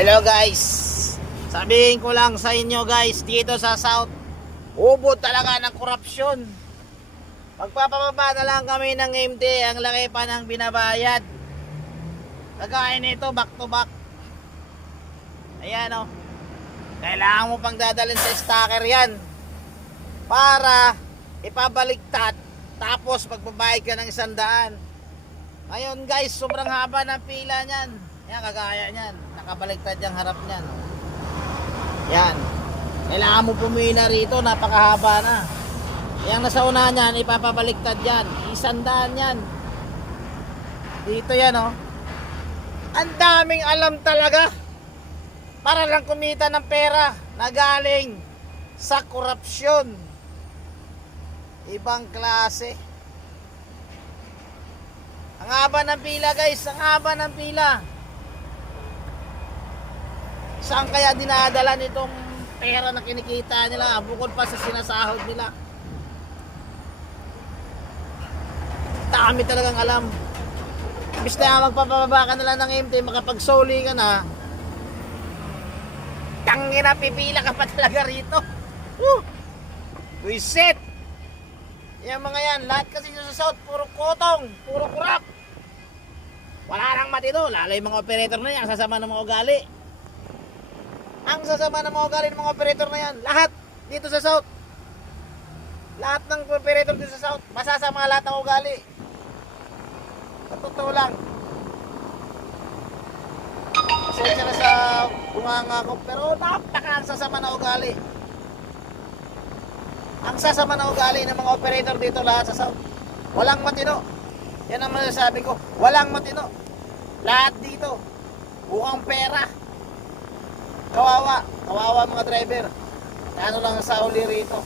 Hello guys, sabihin ko lang sa inyo guys, dito sa South, ubod talaga ng korupsyon. Magpapababa na lang kami ng MD, ang laki pa ng binabayad. Kagaya nito, back to back. Ayan o, kailangan mo pang dadalhin sa stacker yan para ipabaliktad, tapos magbabayad ka ng 100. Ngayon guys, sobrang haba ng pila niyan. Yan, kagaya niyan, nakabaliktad yung harap niyan. Yan, kailangan mo pumila rito, napakahaba na. Yang nasa una niyan, ipapabaliktad yan, 100 yan. Dito yan oh. Ang daming alam talaga para lang kumita ng pera na galing sa korupsyon. Ibang klase. Ang haba ng pila guys, ang haba ng pila. Saan kaya dinadala nitong pera na kinikita nila bukod pa sa sinasahod nila? Dami talagang alam. Imbis na magpapababa ka na lang ng MT, makapagsoli ka na, tangina, pipila ka pa talaga rito. Wisit. Yung mga yan, lahat kasi sa South, puro kotong, puro kurap. Wala nang matino, lalo yung mga operator na yan, sasama ng mga ugali. Ang sasama ng mga ugali ng mga operator na yan, lahat dito sa South. Lahat ng operator dito sa South, masasama lahat ng ugali. Sa totoo lang. Pasensya na sa bunganga ko, pero napaka ang sasama na ugali. Ang sasama na ugali ng mga operator dito lahat sa South. Walang matino. Yan ang masasabi ko. Walang matino. Lahat dito. Bukang pera. Kawawa. Kawawa mga driver. Ano lang sa uli rito.